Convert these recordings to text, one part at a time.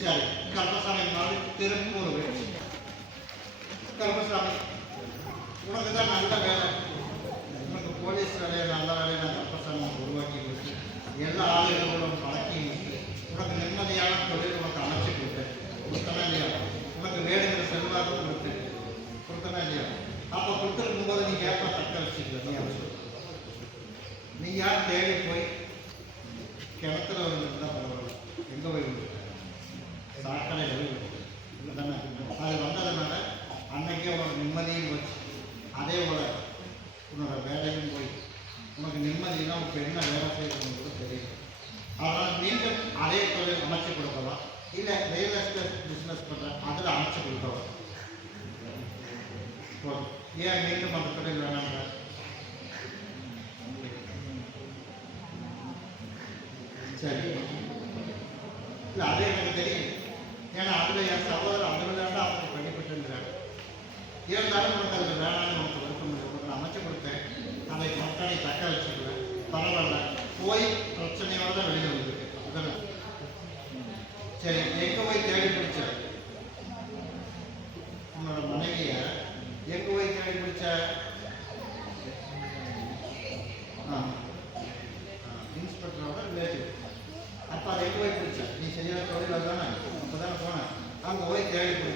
சரி கர்மசாமி நாடு திருப்பூர் வீடு கருப்பசாமி உனக்கு தான் நல்ல வேலை உனக்கு போலீஸ் வேலையை நல்ல வேலையை நான் கர்மசாமி உருவாக்கி கொடுத்து எல்லா ஆளுகளும் பழக்கி உனக்கு நிம்மதியான தொழில் உனக்கு அமைச்சு கொடுத்தேன் கொடுத்தனா இல்லையா உனக்கு வேணுங்கிற செல்வாக்கு கொடுத்து கொடுத்தனா இல்லையா அப்போ கொடுத்துருக்கும் போது நீ கேட்ப தக்க வச்சுக்கல நீ யார் தேடி போய் கிணத்துல விழுந்துட்டு தான் பரவாயில்ல எங்கே போய் விழுந்துட்ட சாக்கடை தானே அது வந்ததுனால அன்னைக்கே உனக்கு நிம்மதியும் போச்சு. அதே போல் உன்னோட வேலையும் போய் உனக்கு நிம்மதினா இப்போ என்ன வேலை செய்யணும்னு கூட தெரியும் அதனால் மீண்டும் அதே தொழில் அமைச்சு கொடுக்கலாம். இல்லை ரியல் எஸ்டேட் பிஸ்னஸ் பண்ணுற அதில் அமைச்சு கொடுக்கலாம். ஏன் மீண்டும் அந்த தொழில் வேணாங்க சரி. இல்லை அது எனக்கு தெரியும். ஏன்னா அதில் என் சகோதரர் அதில் விளையாட்டு அவங்க பண்ணிவிட்டுங்கிறாங்க இருந்தாலும் உனக்கு அதில் வேணாம்னு உனக்கு விருப்பம் இல்லை. நான் அமைச்சு கொடுத்தேன். அதை மக்களை தக்க வச்சுக்குவேன். பரவாயில்ல. போய் பிரச்சனையோட தான் வெளியில் வந்துருக்கு அதுதானே சரி எங்கே போய் தேடி பிடிச்ச? உன்னோட மனைவியை எங்கே போய் தேடி பிடிச்ச ஆ இன்ஸ்பெக்டரோட ரிலேட்டிவ் அப்போ அதை எங்கே போய் பிடிச்ச நீ செய்கிற தொழில் தானே அப்போ தானே போனேன் அங்கே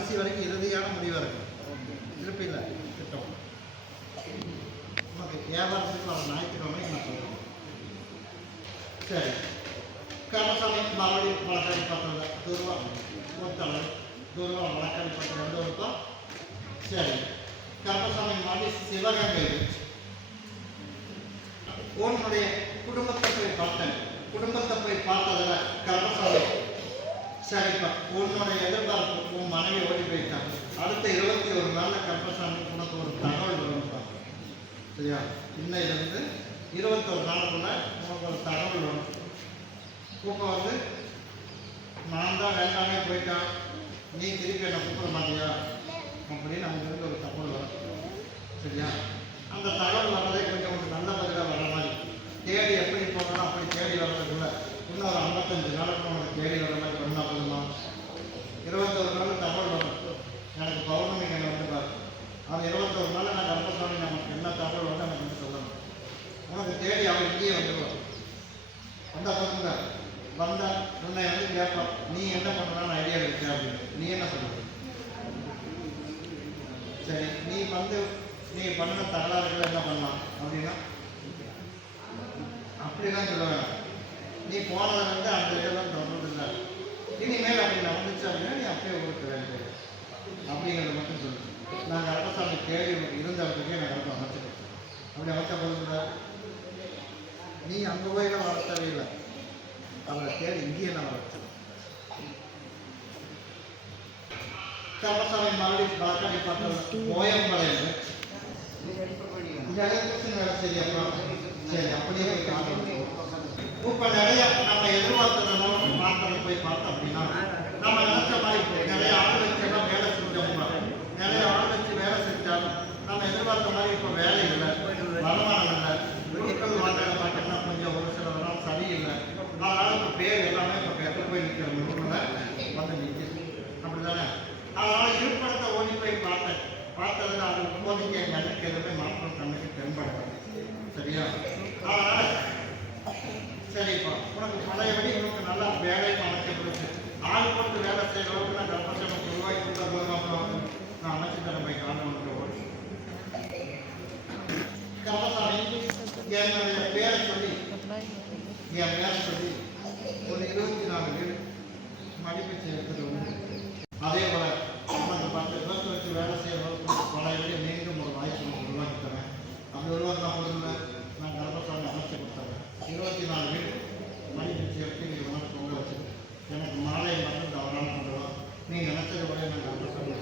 கடைசி வரைக்கும் இறுதியான முடிவாக இருக்கும் இருப்பில்ல திட்டம். உனக்கு வியாபாரத்துக்கு வர ஞாயிற்றுக்கிழமை நான் சொல்கிறேன் சரி. கர்மசாமி மறுபடியும் வழக்கறி பார்த்தது தூர்வம் ஒருத்தவள் தூர்வம் வழக்கறி பார்த்தது எந்த ஒருத்தம் சரி. கர்மசாமி மாதிரி சிவகங்கை. உன்னுடைய குடும்பத்தை போய் பார்த்தேன். குடும்பத்தை போய் பார்த்ததில் கர்மசாமி சரிப்பா. உன்னுடைய எதிர்பார்ப்பு உன் மனைவி ஓடி போயிட்டான் அடுத்த இருபத்தி ஒரு நாளில் கர்மசாமி உனக்கு ஒரு தகவல் வரும்ப்பா. சரியா? இன்னையிலிருந்து இருபத்தொரு நாளுக்குள்ள உனக்கு ஒரு தகவல் வரும். இப்போ வந்து நான் தான் வேண்டாமே போயிட்டான் நீ திருப்பி என்னை கூப்பிட மாட்டியா? அப்படின்னு அங்கிருந்து ஒரு தகவல் வரும். சரியா? அந்த தகவல் வர்றதே கொஞ்சம் ஒரு நல்ல பதிலாக வர மாதிரி. தேடி எப்படி போகணும் அப்படி தேடி வர்றதுக்குள்ள இன்னும் ஒரு ஐம்பத்தஞ்சு நாளுக்கு உனக்கு தேடி வர மாதிரி பண்ணணுமா இருபத்தொரு நாள் தகவல் வரும் எனக்கு பௌர்ணமி கண்ணை வந்து பாரு அந்த இருபத்தொரு நாள் நான் கர்ப்பசாமி நமக்கு என்ன தகவல் வந்து எனக்கு வந்து சொல்லணும். உனக்கு தேடி அவன் இங்கேயே வந்துடுவான் வந்தா சொல்லுங்க. வந்தா உன்னை வந்து கேட்பான் நீ என்ன பண்ணுறான்னு ஐடியா இருக்கு அப்படின்னு. நீ என்ன சொல்லுங்க சரி நீ வந்து நீ பண்ண தகராறுகள் என்ன பண்ணலாம் அப்படின்னா? அப்படிலாம் சொல்ல வேணாம். நீ போனதுல வந்து அந்த இதெல்லாம் தொடர்ந்து இனிமேல் அப்படி நடந்துச்சு அப்படின்னா நீ அப்படியே ஊருக்கு வேண்டிய அப்படிங்கிறத மட்டும் சொல்லு. நாங்கள் அரசாங்க தேடி இருந்த இடத்துக்கே நாங்கள் அரசு அமைச்சிருக்கோம் அப்படி அமைச்ச போதுங்களா நீ அங்கே போய் வளர்த்தவே இல்லை அவரை தேடி இங்கேயே நான் வளர்த்தேன் கமசாமி மறுபடியும் பாக்காளி பார்த்தது கோயம்பலையில் சரி அப்புறம் சரி அப்படியே போய் காட்டுறோம் நிறைய நம்ம எதிர்பார்த்த மாற்றத்தை போய் பார்த்தோம் அப்படின்னா நம்ம நினைச்ச மாதிரி இப்போ நிறைய ஆள் வச்சு எல்லாம் வேலை செஞ்சோம்னா நிறைய ஆள் வச்சு வேலை செஞ்சாலும் நம்ம எதிர்பார்த்த மாதிரி இப்போ வேலை இல்லை வருமானம் இல்லை பொருட்கள் வாங்க பார்த்தோம்னா கொஞ்சம் ஒரு சில வரம் சரியில்லை அதனால இப்போ பேர் எல்லாமே இப்போ கெட்டு போய் நிற்கிற முன்னில் வந்து நிற்கிது அப்படிதானே அதனால இருப்படத்தை ஓடி போய் பார்த்தேன் பார்த்ததுல அது இப்போதைக்கு எங்கள் அண்ணனுக்கு எதுவுமே மாற்றம் கண்ணுக்கு தென்படலை சரியா அதனால சரிப்பா உனக்கு பழையபடி உனக்கு நல்லா வேலையும் அமைக்கப்படுது ஆள் போட்டு வேலை செய்கிற அளவுக்கு நான் கர்ப்பசனம் உருவாக்கி கொடுத்த போதும் அப்புறம் நான் அமைச்சு தரேன் போய் காரணம் ஓடி கர்ப்பசாமி என்னுடைய பேரை சொல்லி என் பேரை சொல்லி ஒரு இருபத்தி நாலு வீடு மதிப்பு எடுத்துட்டு வந்து அதே போல நமக்கு பத்து பேர்த்து வச்சு வேலை செய்யறவங்களுக்கு பழையபடி மீண்டும் ஒரு வாய்ப்பு உங்களுக்கு உருவாக்கி தரேன் அப்படி உருவாக்கினா போதும்ல நான் கர்ப்பசாமி அமைச்சு கொடுத்துறேன் இருபத்தி நாலு வீடு மதிப்பு எடுத்து நீங்கள் உனக்கு பொங்க வச்சு எனக்கு மாலை மட்டும் தவறான கொண்டு வா நீ நினைச்சது கூட நான் கர்ப்பசாமி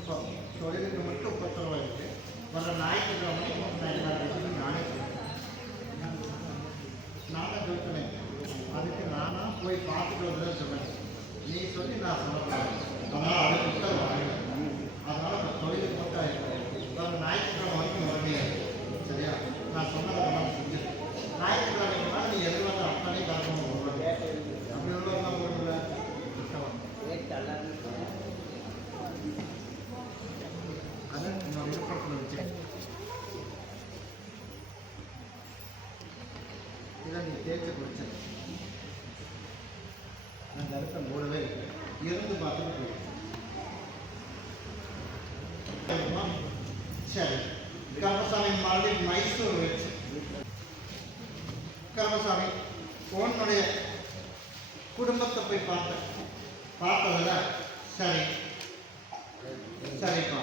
இப்போ தொழிலுக்கு மட்டும் பத்து ரூபாய் இருக்கு வர ஞாயிற்றுக்கிழமை நான் எல்லா விஷயத்தையும் நானே செய்வேன் நானே சொல்லிட்டேன் அதுக்கு நானா போய் பார்த்துட்டு வந்து சொன்னேன் நீ சொல்லி நான் சொல்லக்கூடாது அதனால் அதுக்கு மட்டும் வாங்க அதனால் இப்போ தொழிலுக்கு மட்டும் ஆயிடுச்சு வர ஞாயிற்றுக்கிழமை வரைக்கும் வரலையே சரியா நான் சொன்னதை நான் செஞ்சு ஞாயிற்றுக்கிழமைக்கு மேலே நீ எதிர்பார்த்த அத்தனை காரணம் வருவாங்க அப்படி உள்ளவங்க வரும்ல அதை நான் விருப்பத்தில் வச்சுக்கேன் இதை நீ தேய்ச்சி குடிச்ச அந்த இடத்த மூடவே இல்லை இருந்து பார்த்துட்டு போயிடும் சரி கர்மசாமி மறுபடியும் மைசூர் வச்சு கர்மசாமி உன்னுடைய குடும்பத்தை போய் பார்த்தேன் பார்த்ததில்ல சரி சரிப்பா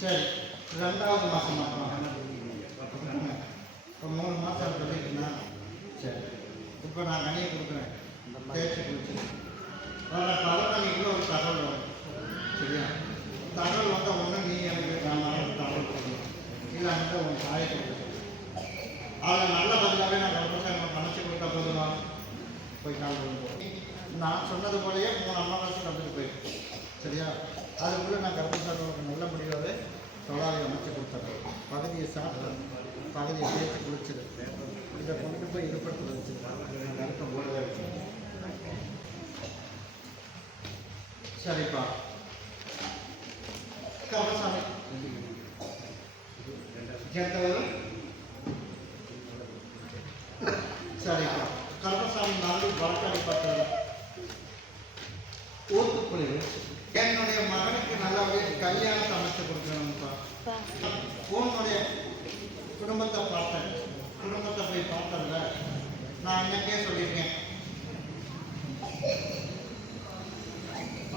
சரி ரெண்டாவது மாதம் இப்போ மூணு மாதம் சொல்லிட்டுனா சரி இப்போ நான் கனியை கொடுக்குறேன் தேய்ச்சி குடிச்சு வர கிலோ ஒரு தகவல் வரும் சரியா தகவல் வந்த ஒன்று நீ எனக்கு நான் தகவல் கொடுக்கணும் இல்லை அந்த உன் தாயை கொடுக்கணும் அதில் நல்ல பதிலாகவே நான் கர்ப்பசாமி மனசு கொடுத்தா போதுமா? போய் கால் விழுந்து நான் சொன்னது போலயே மூணு அமாவாசை நடந்துட்டு போயிருக்கேன் சரியா? அதுக்குள்ளே நான் கர்ப்பசாமி உனக்கு நல்ல முடிவாகவே தொழிலாளி அமைச்சு கொடுத்துட்றேன் பகுதியை சாப்பிட்றேன் பகுதியை சேர்த்து குளிச்சிடு. இதை கொண்டு போய் இருப்பத்தில் வச்சுருக்காங்க நான் கருத்தை ஓடவே வச்சு சரிப்பா. கவனசாமி ஜெயத்தவர் சரிப்பா கருமசாமி நாலு வழக்காடி பார்த்தது ஊத்துக்குழி என்னுடைய மகனுக்கு நல்லபடியாக கல்யாணத்தை அமைச்சு கொடுக்கணும்ப்பா உன்னுடைய குடும்பத்தை பார்த்தேன் குடும்பத்தை போய் பார்த்ததில்ல நான் இன்னைக்கே சொல்லியிருக்கேன்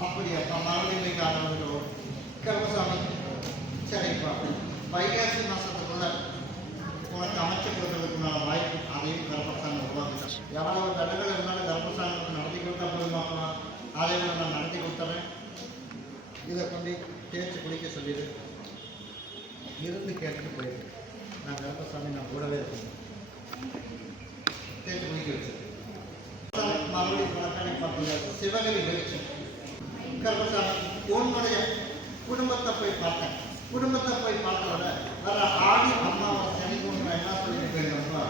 அப்படியாப்பா மறுபடியும் போய் காரணம் கருப்பசாமி சரிப்பா வைகாசி மாசத்துக்குள்ள உனக்கு அமைச்சு கொடுக்கறதுக்குண்டான வாய்ப்பு அதையும் கர்ப்பசாமி உருவாக்கிட்டேன் எவ்வளவு தடங்கள் இருந்தாலும் கர்ப்பசாமி உனக்கு நடத்தி கொடுத்தா போதுமாப்பா அதையும் நான் நடத்தி கொடுத்துறேன் இதை கொண்டு தேய்ச்சி குளிக்க சொல்லிடு இருந்து கேட்டுட்டு போயிடு நான் கர்ப்பசாமி நான் கூடவே இருக்கேன் தேய்ச்சி குளிக்க வச்சு மறுபடியும் பழக்கணை சிவகரி வெளிச்சு உன்னுடைய குடும்பத்தை போய் பார்த்தேன். குடும்பத்தை போய் பார்த்தோட வர ஆடி அம்மாவை சனி கொண்டு என்ன சொல்லிட்டு போயிருந்தோம்னா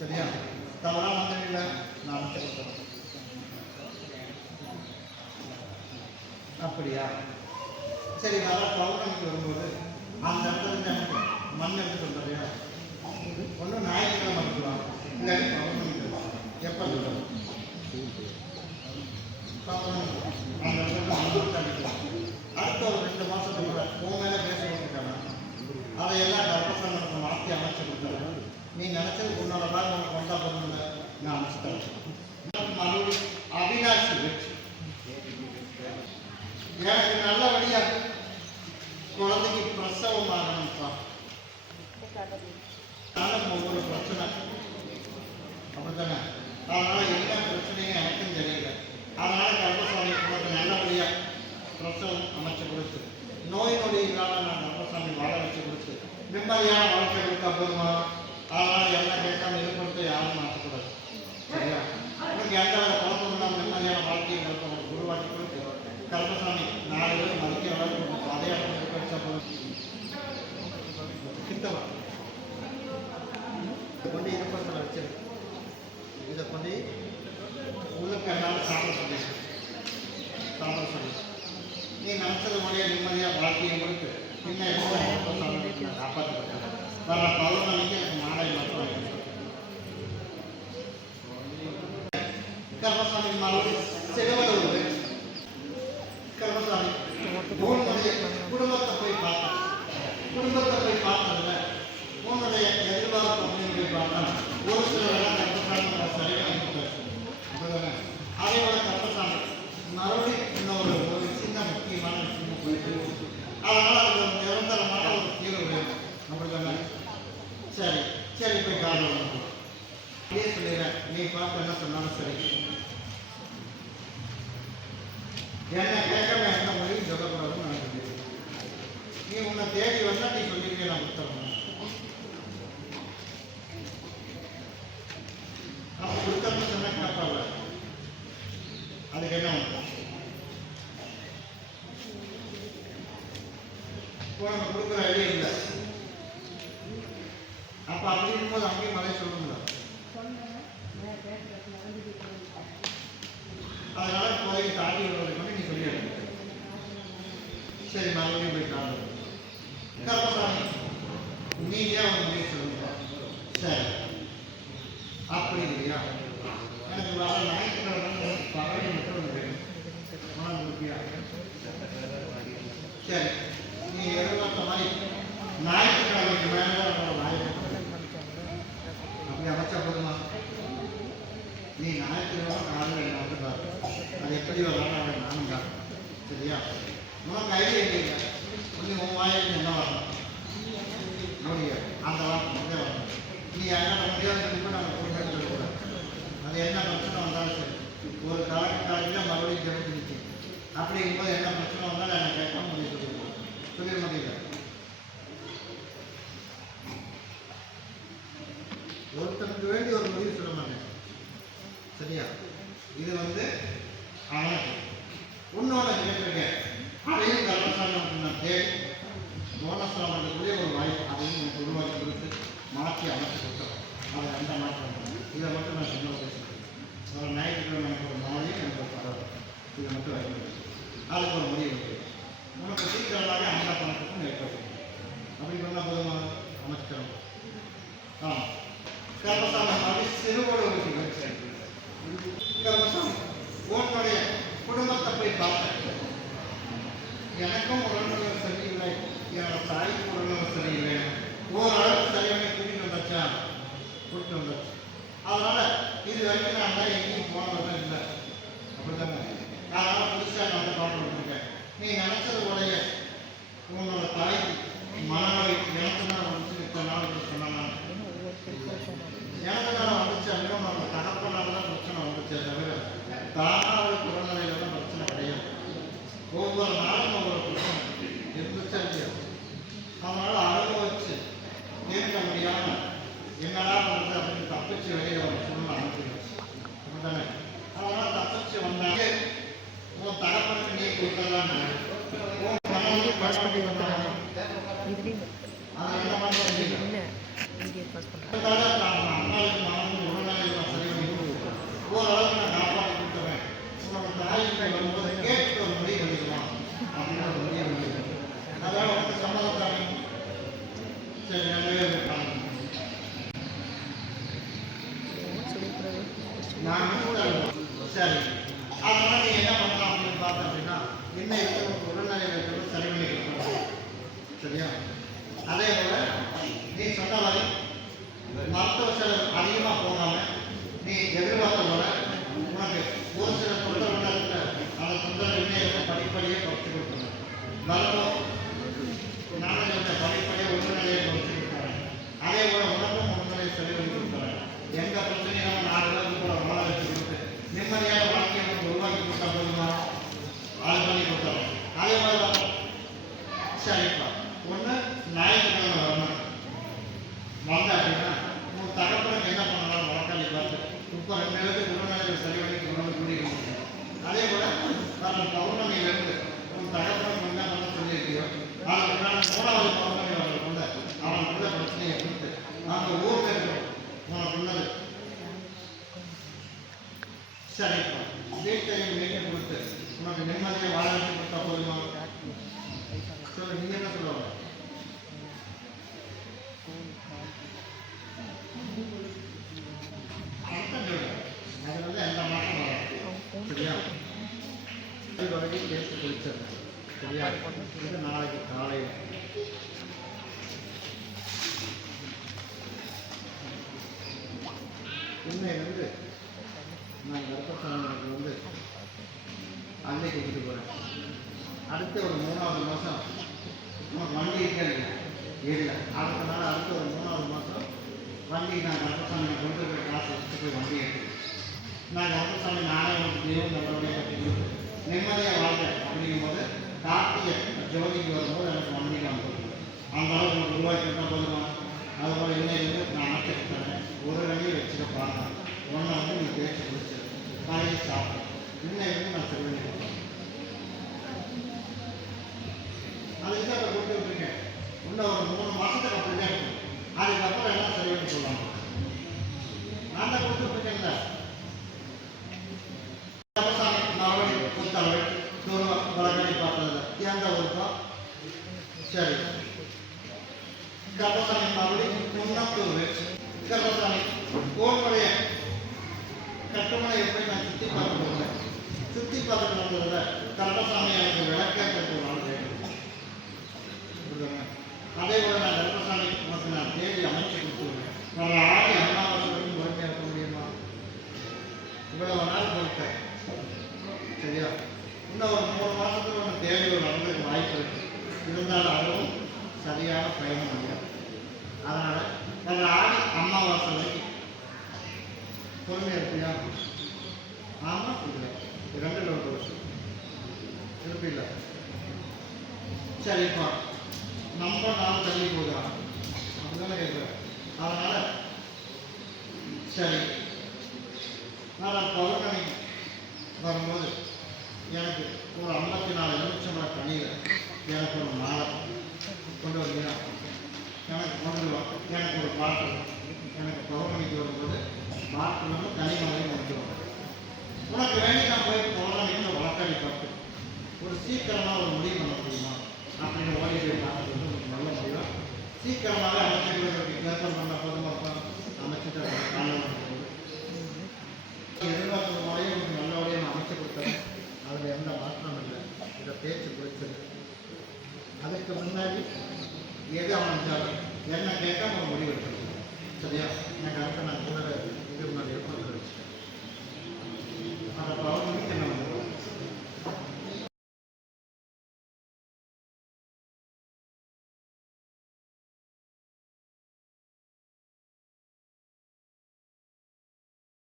சரியா? தவறாக நடந்ததில்லை நான் அப்படியா? சரி வர பௌர்ணமிக்கு வரும்போது அந்த இடத்துல எனக்கு மண் எடுத்து சொல்றியா ஒன்றும் ஞாயிற்றுக்கிழமை எடுத்துவாங்க இல்லை பௌர்ணமிக்கு எப்போ சொல்றது? அந்த இடத்துல மண் அடிக்கலாம். அடுத்த ஒரு ரெண்டு மாதத்துக்கு உன் மேலே பேச வேண்டியிருக்காங்க அதை எல்லாம் கர்ப்பசங்கத்தை மாற்றி அமைச்சு கொடுத்தாங்க நீ நினச்சது உன்னோட தான் உனக்கு வந்தா பொருள் நான் அனுப்பிச்சு மறுபடி அவினாசி வெற்றி. எனக்கு நல்ல வழியா? குழந்தைக்கு பிரசவம் ஆகணும்ப்பா. நானும் ஒவ்வொரு பிரச்சனை. அப்படித்தானே? அதனால என்ன பிரச்சனையும் எனக்கும் தெரியல. அதனால கர்ப்பசாமி உங்களுக்கு நல்ல பிரசவம் அமைச்சு கொடுத்து நோய் நொடி இல்லாமல் நான் கர்ப்பசாமி வாழ வச்சு கொடுத்து நிம்மதியான வாழ்க்கை கொடுத்தா போதுமா? ஆனால் எல்லாம் கேட்காம இது பண்ணுறது யாரும் மாற்றக்கூடாது சரியா உங்களுக்கு எந்த வேலை குழப்பம் இல்லாமல் நிம்மதியான வாழ்க்கையை உங்களுக்கு ஒரு குருவாக்கி கொடுத்து கல்பசாமி நாலு பேர் மதிக்க வளர்க்கணும் அதே இடத்துல இருக்க வச்சா போதும் சித்தவா அதனால் அது ஒரு நிரந்தரமான ஒரு தீர்வு வேணும். அப்படி தானே சரி சரி போய் காதல் இதே சொல்லிடுறேன். நீ பார்த்து என்ன சொன்னாலும் சரி. அதனால கோயில் தாண்டி உள்ளவரை மட்டும் நீ சொல்லிடுங்க சரி மறுபடியும் போய் காணும் quiet நாளைக்கு ஒரு முடிவு வண்டி நாங்கள் அரசாணை கொண்டு போய் காசு வச்சுட்டு போய் வண்டி எடுத்து நாங்கள் அரசாணை நானே வந்து தேவன் நல்லபடியாக கட்டிக்கிட்டு நிம்மதியாக வாழ்க்கை அப்படிங்கும் போது கார்த்திகை ஜோதிக்கு வரும்போது எனக்கு வண்டி நான் போடுவோம் அந்த அளவு உங்களுக்கு ரூபாய் கட்ட போதுமா? அதுபோல் இன்னையிலேருந்து நான் அணைச்சிருக்கிறேன் ஒரு வழியை வச்சுருப்பாங்க ஒன்றை வந்து நீ பேசி குடிச்சு காலையில் சாப்பிடும் இன்னையிலேருந்து நான் திருவள்ளி அதுக்கு கூப்பிட்டு இருக்கேன். இன்னும் ஒரு மூணு மாதத்துக்கு அப்படிதான் இருக்கும் அதுக்கப்புறம் எல்லாம் சரி பண்ணி சொல்லலாம் நான் தான் கொடுத்துருக்கேன்ல மறுபடி புத்தளவு தூரம் வழக்கடி பார்த்ததில்ல எந்த ஊருக்கோ சரி. கர்பசாமி மறுபடி முன்னத்தூர் கர்பசாமி கோட்படைய கட்டுமனை எப்படி நான் சுத்தி பார்க்க போகிறேன் சுத்தி பார்த்துட்டு வந்ததில்ல கர்பசாமி எனக்கு விளக்கேற்ற அதே போல நான் தேடி அமைச்சு கொடுத்துருங்க. நம்ம ஆறு அண்ணாவசம் பொறுமையாக இருக்க முடியுமா? இவ்வளவு நாள் பொறுப்பேன் சரியா? இன்னும் ஒரு மூணு மாதத்துக்கு ஒன்று தேடி ஒரு நடந்ததுக்கு வாய்ப்பு இருக்குது இருந்தாலும் அதுவும் சரியான பயணம் முடியாது அதனால் நம்ம ஆறு அம்மாவாசை வரைக்கும் பொறுமையாக இருப்பியா? ஆமாம் இல்லை. இரண்டு ஒரு வருஷம் திருப்பில்லை சரிப்பா Second.